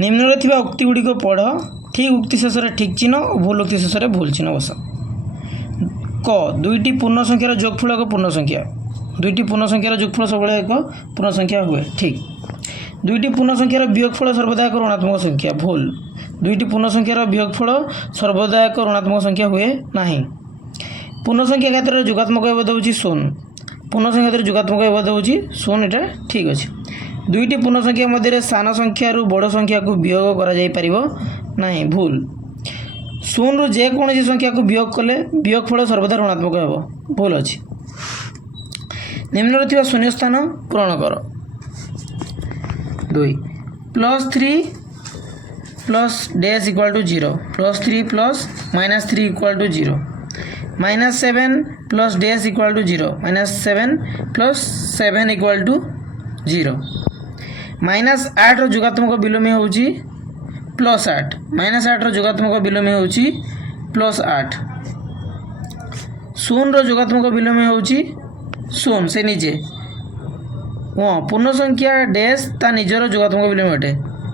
निम्न थिबा उक्ति गुड़ी को पढ़ ठीक उक्ति शेष ठीक चिन्ह और भूल उक्ति शेष भूल चिन्ह बस। क दुईटी पूर्ण संख्यार जोगफल एक पूर्ण संख्या दुईटी पूर्ण संख्यार जोगफल सब एक पूर्ण संख्या हुए ठीक। दुईटी पूर्ण संख्यार वियोगफल सर्वदा एक ऋणात्मक संख्या भूल। दुईटी पूर्ण संख्यार वियोगफल सर्वदा एक ऋणात्मक संख्या हुए नहीं। पूर्ण संख्या क्षेत्र में जोगात्मक एवं होची शून्य। पूर्ण संख्या क्षेत्र जोगात्मक एवं होची शून्य एटा ठीक अच्छे। दुईटी पूर्ण संख्या मध्य सान संख्या बड़ संख्या को वियोग करा जाई परिबो नहीं भूल। शून्य रु जेकोसी संख्या को वियोग कले वियोगफल सर्वदा ऋणात्मक हेबो भूल अच्छी। निम्न थिबा शून्य स्थान पूरण कर। 2 +3 plus dash equal to 0 +3 plus -3 equal to 0 -7 plus dash equal to 0 -7 plus 7 equal to 0 -8 रो जोगात्मक विलोमी होची +8 -8 रो जोगात्मक विलोमी होची +8 शून्य रो जोगात्मक विलोमी होची शून्य से नीचे हाँ पूर्ण संख्या डैश ता निजर जोगात्मक विलोमी अटे।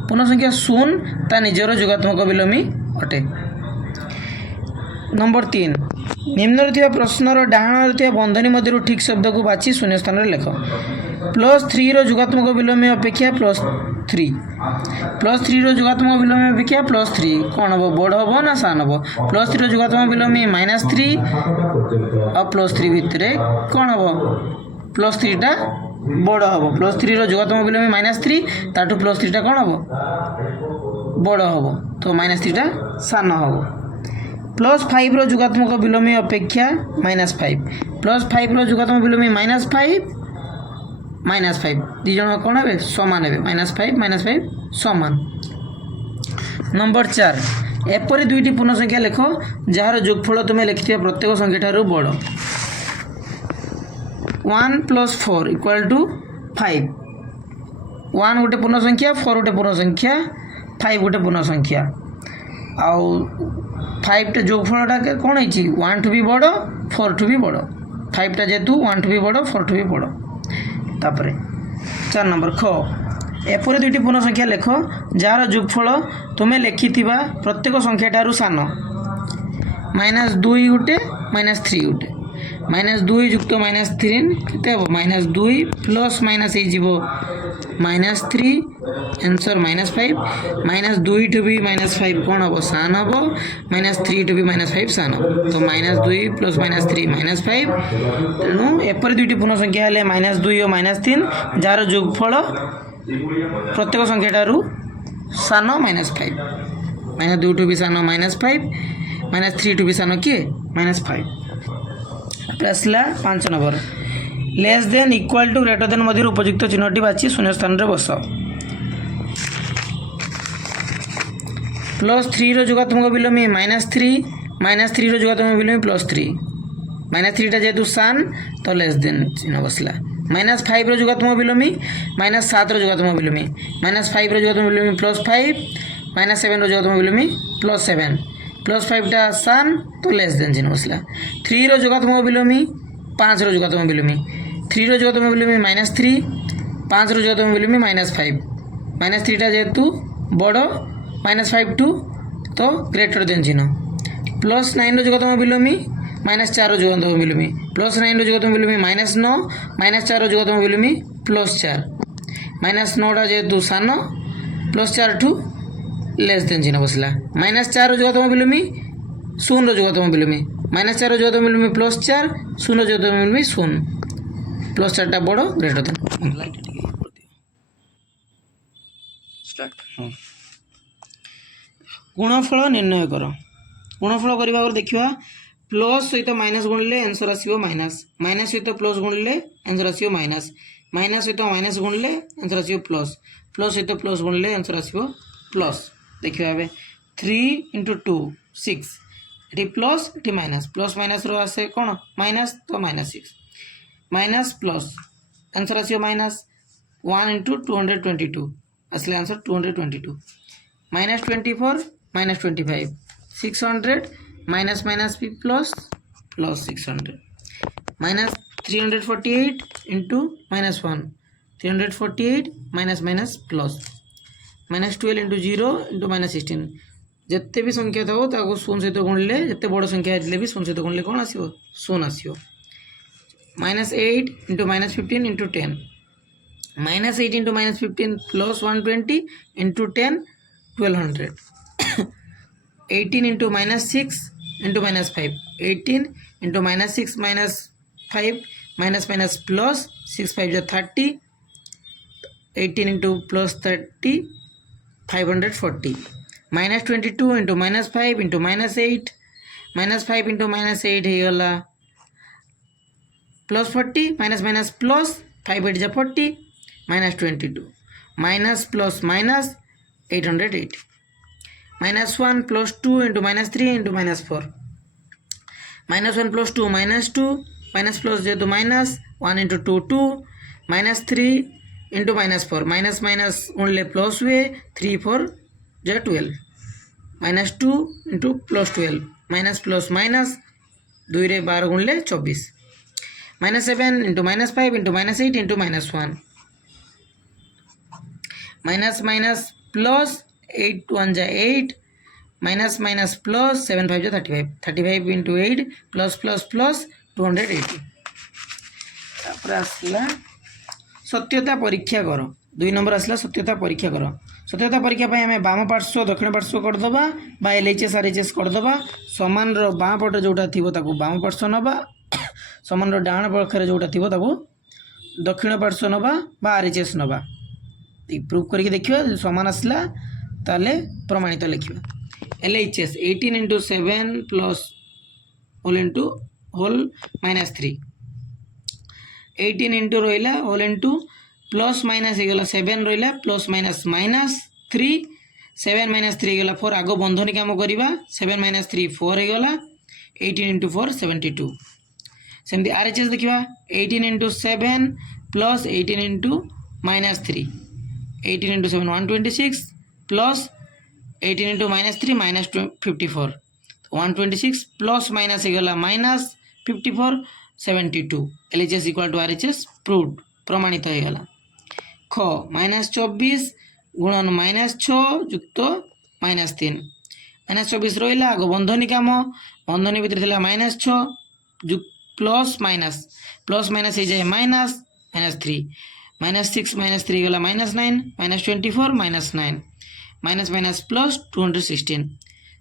पूर्ण संख्या शून्य ता निजर जोगात्मक विलोमी अटे। नंबर 3 निम्न थिबा प्रश्नर डाहाण थिबा बंधनी मध्य ठीक शब्द को बाछि शून्य स्थान रे लेख। +3 रो जोगात्मक विलोमी अपेक्षा +3 +3 रो जोगात्मक विलोमी अपेक्षा +3 कौन हम बड़ हम ना सान हम। +3 रो जोगात्मक विलोमी -3 और +3 भितर कौन हम +3 टा बड़ हम। +3 रो जोगात्मक विलोमी -3 ताठू +3 टा कौन हम बड़ हम तो -3 टा सान हम। +5 रो जोगात्मक विलोमी अपेक्षा -5 +5 रो जोगात्मक विलोमी -5 दी जन कौन हे समान हे -5 समान। नंबर 4 एपरी दुईटी पूर्ण संख्या लेख जार जोगफल तुम्हें लिखि प्रत्येक संख्या ठारू बड़। 1 + 4 इक्वल टू 5 1 गोटे पूर्ण संख्या 4 गोटे पूर्ण संख्या 5 गोटे पूर्ण संख्या आउ 5 टा जोगफलटा कौन है 1 टू भी बड़ 4 टू भी बड़ 5 टा जेतु 1 टू भी बड़ 4 टू भी बड़। तापरे 4 नंबर ख एपरी दुईटी पूर्ण संख्या लेख जार जोगफल तुम्हें लिखिथिबा प्रत्येक संख्या ठारू सान। -2 गोटे -3 गोटे -2 युक्त -3 केते हो -2 प्लस माइनस -3 आंसर -5 -2 टू भी -5 कौन हम सान हम -3 टू भी -5 सान हम तो -2 प्लस -3 -5 तेणु एपरी दुईटी पूर्ण संख्या हेले -2 और -3 जार जोगफल प्रत्येक संख्या ठारू सान -5 -2 टू भी सान -5 -3 टू भी सान किए -5। आसला 5 number less than equal to greater than मध्य उपयुक्त चिन्हटी बाछि शून्य स्थान रे बस। +3 रो जोगात्मक विलोमी -3 -3 रो जोगात्मक विलोमी +3 -3 टा जेतु सान तो लेस देन चिन्ह बसला। -5 रो जोगात्मक विलोमी -7 रो जोगात्मक विलोमी -5 रो जोगात्मक विलोमी +5 -7 रो जोगात्मक विलोमी +7 +5 टा सान तो लेस देन चिन्ह बसला। 3 रो जोगात्मक विलोमी 5 रो जोगात्मक विलोमी 3 रो जोगात्मक विलोमी -3 5 रो जोगात्मक विलोमी -5 -3 टा जेतु बड़ -5 टू तो ग्रेटर देन चिन्ह। +9 रो जोगात्मक विलोमी -4 रो जोगात्मक विलोमी +9 रो जोगात्मक विलोमी -9 -4 रो जोगात्मक विलोमी +4 -9 टा जेतु सान +4 टू लेस देन चिन्ह बसला। -4 रो जोगात्मक विलोमी 0 रो जोगात्मक विलोमी -4 रो जोगात्मक विलोमी +4 0 रो जोगात्मक विलोमी 0 +4 टा बड़ ग्रेटर देन। गुणफल निर्णय कर। गुणफल करबा देखिवा प्लस सहित माइनस गुणिले आंसर आसीबो माइनस माइनस सहित प्लस गुणिले आंसर आसीबो माइनस माइनस सहित माइनस गुणिले आंसर आसीबो प्लस प्लस सहित प्लस गुणिले आंसर आसीबो प्लस। देखिवा बे 3 × 2 6 eighty plus eighty minus plus minus rho आसे कोन माइनस तो -6 माइनस प्लस आंसर आसीबो माइनस 1 × 222 असले आंसर 222 -24 -25 600 माइनस माइनस भी plus plus 600 -348 × -1 348 minus minus plus -12 into 0 into -16 जिते भी संख्या था ताको शून्य सहित गुणिले जिते बड़ संख्या होते भी शून्य सहित गुणिले कौन आसो शून्य आसो -8 into -15 into 10 -8 into -15 plus 120 into 10 1200 18 into -6 into -5 18 into -6 -5 minus plus 6 5 जो 30 18 into plus 30 540 -22 into -5 into -8 -5 into -8 होगा +40 माइनस प्लस 5 8 जा 40 -22 minus plus minus 880 -1 plus 2 into -3 into -4 -1 plus 2 -2 minus plus जेहेतु minus 1 into 2 2 -3 into -4 minus minus गुणिले plus हुए 3 4 जो 12 -2 into +12 minus plus minus 2 रे 12 गुणिले 24 -7 into -5 into -8 into -1 minus minus plus 8 1 जा 8 minus minus plus 7 5 जा 35 35 इंटू 8 प्लस प्लस प्लस 280 तापर आसला सत्यता परीक्षा कर 2 नंबर आसला सत्यता परीक्षा कर सत्यता परीक्षा पे आम बाम पार्श्व दक्षिण पार्श्व करदे बा एलएचएस आरएचएस करदे समान बाँ पटे जोटा थी बाम पार्श्व नवा समान डाण पाखे जोटा थी दक्षिण पार्श्व नवा बा आरएचएस नवा प्रूफ करके देखिए समान आसला ताले प्रमाणित लिखा LHS 18 into 7 plus whole into whole -3 18 into रहा होल इंटू प्लस माइनस होगा 7 रहा प्लस माइनस -3 7 -3 होगा 4 आग बंधनी कम करवा 7 -3 4 होगा 18 इंटू 4 72 सेमती आरएचएस देखा 18 into 7 plus 18 into -3 18 into 7 126 plus 18 into -3 -54 126 plus minus होगा -54 72 LHS equal to RHS proved प्रमाणित होगा ख -24 गुणन -6 युक्त -3 -24 रहा आग बंधनी कम बंधनी भितर -6 प्लस माइनस हो जाए -3 -6 -3 गला -9 -24 -9 माइनस प्लस 216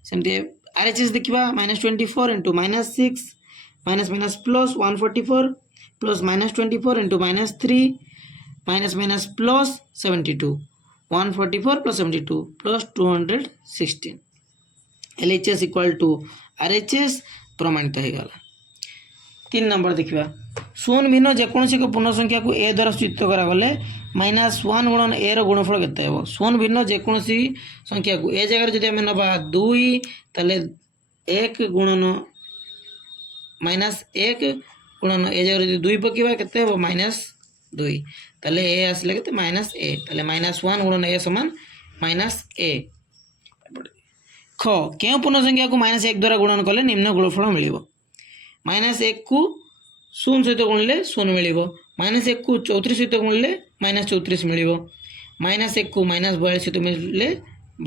सेमती आरएचएस देखा -24 into -6 minus plus 144 plus -24 into -3 minus plus 72 144 plus 72 plus 216 LHS equal to RHS प्रमाणित होगा 3 नंबर देखा शून्य भिन्न जेकोसी एक पूर्ण संख्या को ए द्वारा सूचित करागले -1 गुणन ए गुणफल केते हेबो शून्य भिन्न जेकोसी संख्या को ए जगह जदि आम नबा 2 ताले 1 गुणन -1 गुणन ए जगह जदि 2 पकेबा केते हेबो -2 ताले ए आसले केते -a ताले -1 गुणन ए समान -a ख क्यों पूर्ण संख्या को -1 द्वारा गुणन कले निम्न गुणफल मिलिबो -1 को 0 सहित गुणिले 0 मिल -1 को 34 सहित गुणिले -34 मिल -1 को -42 सहित मिले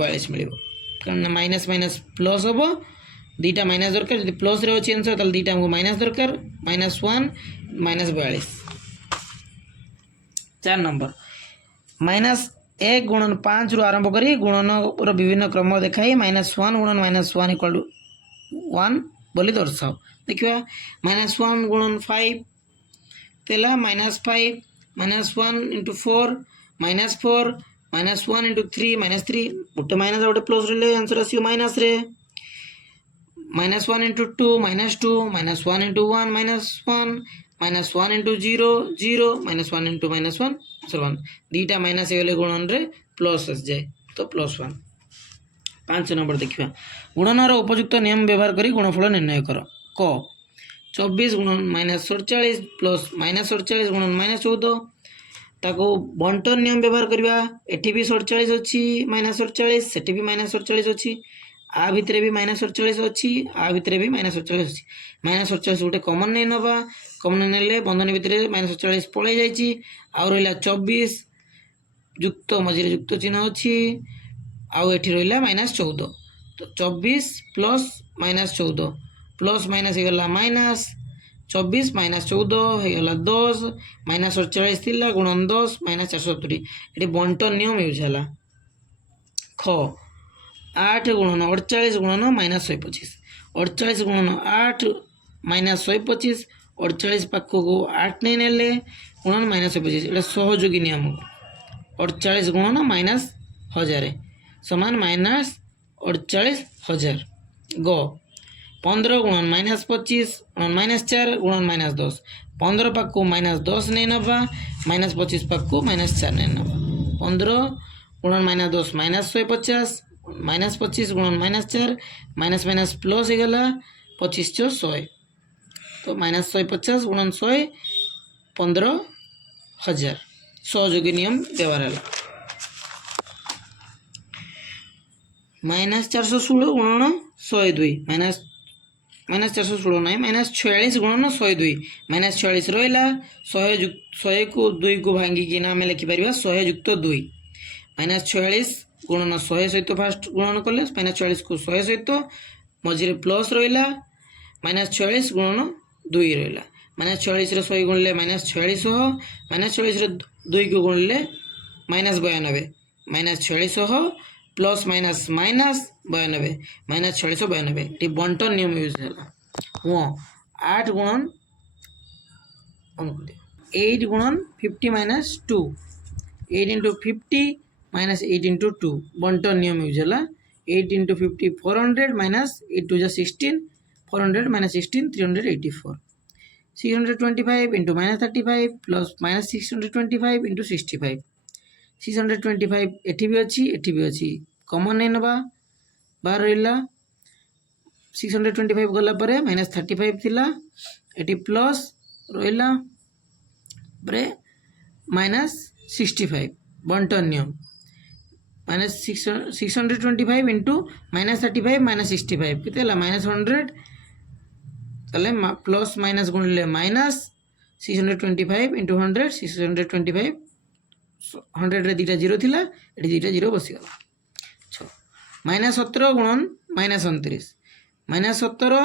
42 मिल कारण माइनस माइनस प्लस हम दुईटा माइनस दरकार जब प्लस रे अच्छी आंसर ताल दुईटा हमको माइनस दरकार -1 -42 4 नंबर -1 गुणन 5 रु आरंभ करी गुणन विभिन्न क्रम देखाई -1 गुणन -1 इक्वल टू 1 बोली दर्शाओ देखिए -1 गुणन 5 तेला -5 -1 इंटू 4 -4 -1 इंटू 3 -3 गोटे माइनस गोटे प्लस रे आंसर आसो माइनस रे -1 into 2 -2 -1 into 1 -1 -1 into 0 0 -1 into -1 answer 1 दुईटा माइनस होगले गुणन रे प्लस आस जाए तो +1 5 नंबर देखा गुणनर उपयुक्त नियम व्यवहार करी गुणफल निर्णय कर क 24 गुणन -47 प्लस -47 गुणन -14 ताको बंटन नियम व्यवहार करवा एठी भी 47 अच्छी -47 सेठी भी -47 अच्छी आ भितर भी -47 अच्छी आ भितर भी -47 अच्छी -47 गोटे कमन नहीं नवा कमन नेले बंधनी भितर -47 पड़े जाइए आउ रहा 24 युक्त मझे युक्त चिन्ह अच्छी आउ एठी रहिला -14 तो 24 प्लस -14 प्लस माइनस हो गला माइनस 24 -14 हो गला 10 -48 थिला गुणन 10 -470 ये बंटन नियम यूज है। ख 8 गुणन 48 गुणन -125 48 गुणन 8 -125 48 पाख को 8 नहीं नेले गुणन -125 ये सहयोगी नियम 48 गुणन -1000 समान -48,000 ग 15 गुणन -25 गुणन -4 गुणन -10 15 पाख को -10 नहीं नवा -25 पाख को -4 नहीं नवा 15 गुणन -10 -150 -25 गुणन -4 माइनस माइनस प्लस हो गला 25 100 तो -150 गुणन 100 15,000 सहयोगी नियम व्यवहार है। -416 गुणन 102 -416 नहीं -46 गुणन 102 -46 रहा 100 को 2 को भांगिकी आम लिखिपर 100 युक्त 2 -46 गुणन 100 सहित फास्ट गुणन कले -46 को 100 सहित मझे प्लस रहा -46 गुणन 2 रहा -46 100 गुणिले -4600 -46 2 को गुणिले -92 -4600 प्लस माइनस माइनस 92 -4692 ये बंटन नियम यूज है। हाँ 8 गुणन 8 गुणन 50 -2 8 into 50 -8 into 2 बंटन नियम यूज है। 8 into 50 400 -8 to 16 400 -16 384 625 into -35 plus -625 into 65 625 एठी भी अच्छी कॉमन नहीं नवा बाहर रहा 625 गला परे -35 थिला एठी प्लस रहा परे -65 बंटन नियम -625 इंटू -35 -65 कितने -100 ताले प्लस माइनस गुणिले -625 इंटू 100 625 100 रे दीटा जीरो थिला एठी दीटा जीरो बसीगला -17 गुणन -29 -17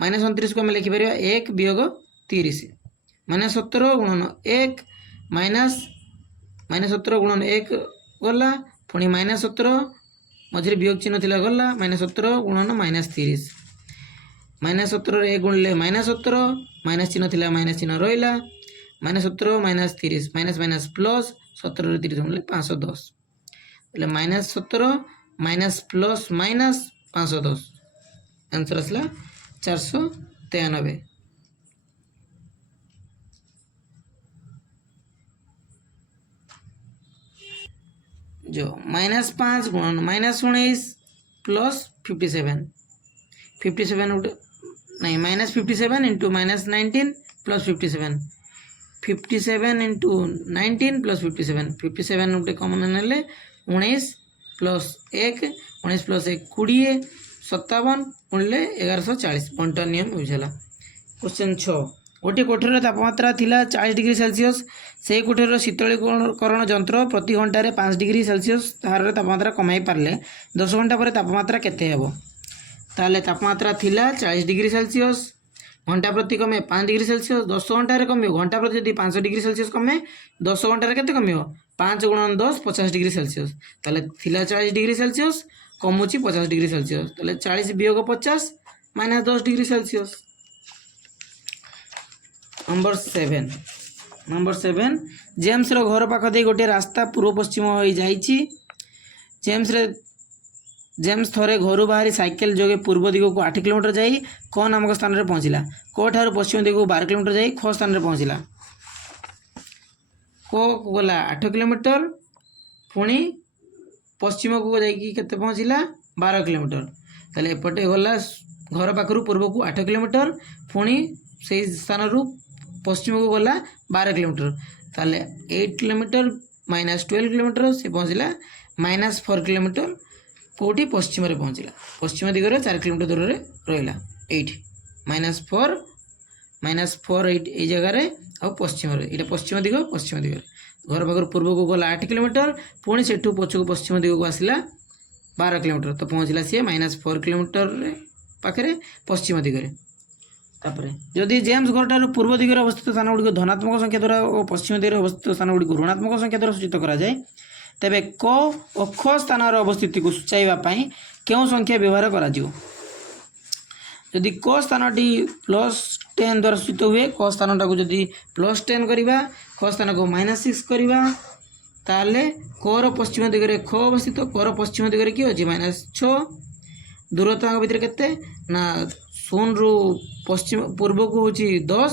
-29 को आम लिखिपर 1 वियोग 30 -17 गुणन 1 -17 गुणन 1 गला पुणी -17 मझे वियोग चिन्ह थिला गला -17 गुणन -30 -17 1 गुणिले -17 माइनस चिन्ह थिला माइनस चिन्ह रहा -17 -30 माइनस माइनस प्लस 17 30 गुणिले 510 -17 माइनस प्लस माइनस 510 आंसर आसला 493 जो -5 गुणन -19 प्लस 57 नहीं -57 इंटू -19 प्लस 57 57 इंटू 19 प्लस 57 57 गोटे कमन ने 19 प्लस 1 19 प्लस 1 20 57 गुणिले 1140 बंटन नियम यूज है। क्वेश्चन 6 गोटे कोठर तापमात्रा थिला 40 डिग्री सेल्सियस से कोठर शीतलीकरण जंत्र प्रति घंटे 5 डिग्री सेल्सियस तार तापमात्रा कमाई पारे 10 घंटा पर तापमात्रा केते हेबो ताले तापमात्रा थिला 40 डिग्री सेल्सियस घंटा प्रति कमे 5 डिग्री सेल्सियस 10 घंटे कम घंटा प्रति यदि 5 डिग्री सेल्सियस कमे 10 घंटे के कम 5 गुणन 10 50 डिग्री सेल्सियस ताले थिला 40 डिग्री सेल्सियस कमुची 50 डिग्री सेल्सियस ताले 40 वियोग 50 -10 डिग्री सेल्सियस। नंबर 7 जेम्स रो घर पाख दे गोटे रास्ता पूर्व पश्चिम हो जाइछि जेम्स थरे घर बाहरी साइकेल जोगे पूर्व दिग को 8 किलोमीटर जाई क नामक स्थान में पहुँचला क ठार पश्चिम दिग को 12 किलोमीटर जाई ख स्थान में पहुँचला क गला 8 किलोमीटर पुणी पश्चिम को जाइए केते पहुँचला 12 किलोमीटर ताले एपटे गला घर पाखरु पूर्व को 8 किलोमीटर पुणी से स्थान रु पश्चिम को गला 12 किलोमीटर ताले 8 किलोमीटर -12 किलोमीटर से पहुँचला -4 किलोमीटर कोटी पश्चिम रे पहुँचला पश्चिम दिगरे 4 किलोमीटर दूर रे रहिला 8 -4 -4 8 ए जगह रे आ पश्चिम रे इटा पश्चिम दिग घर पाखर पूर्व को गला 8 किलोमीटर पुणी से पछ को पश्चिम दिग को आसला 12 किलोमीटर तो पहुँचला सी -4 किलोमीटर पाखे पश्चिम दिगरे। तापर जदि जेम्स घरटार पूर्व दिगरे अवस्थित स्थान गुड़िक धनात्मक संख्या द्वारा और पश्चिम दिगरे अवस्थित स्थान गुड़िक ऋणात्मक संख्या द्वारा सूचित करा जाए तेबे क और ख स्थान अवस्थिति को सूचाइवाई क्यों संख्या व्यवहार करा जदि क स्थानटी +10 द्वारा सूचित हुए क स्थानटा को जदि +10 करवा ख स्थान को -6 करवा ताले कर पश्चिम दिगरे ख अवस्थित कर पश्चिम दिगरे कि अच्छे -6 दूरता भितर केते ना 0 रु पश्चिम पूर्व को होची 10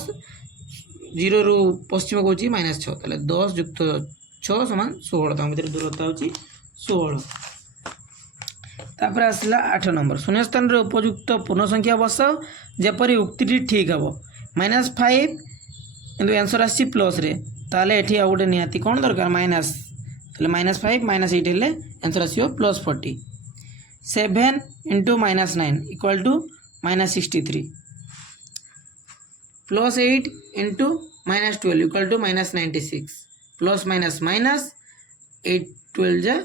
0 रु पश्चिम को होची -6 ताले 10 युक्त 6 समान 16 ता भितर दूरता होची 16। तापर आसला 8 नंबर शून्य स्थान रे उपयुक्त पूर्ण संख्या बसाओ जेपरी उक्ति ठीक हम -5 किंतु आंसर आसी प्लस रे ताले एठी आ गोटे निहाती कोन दरकार माइनस ताले -5 -8 हेले आंसर आसीओ +40। 7 × -9 equal to -63 +8 × -12 equal to -96 plus minus minus 8 12 जा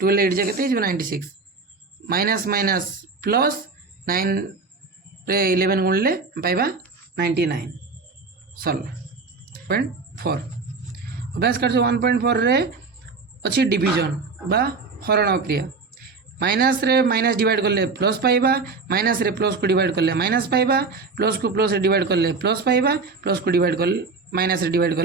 12 8 जा केते 96 माइनस माइनस प्लस 9 रे 11 गुणले पाइबा 99 सॉल्व 1.4 अभ्यास कर 1.4 रे अच्छी डिवीजन बा हरण क्रिया माइनस रे माइनस डिवाइड करले प्लस पाइबा माइनस रे प्लस को डिवाइड करले माइनस पाइबा प्लस को प्लस रे डिवाइड करले प्लस पाइबा प्लस को डिवाइड करले माइनस रे डिवाइड करले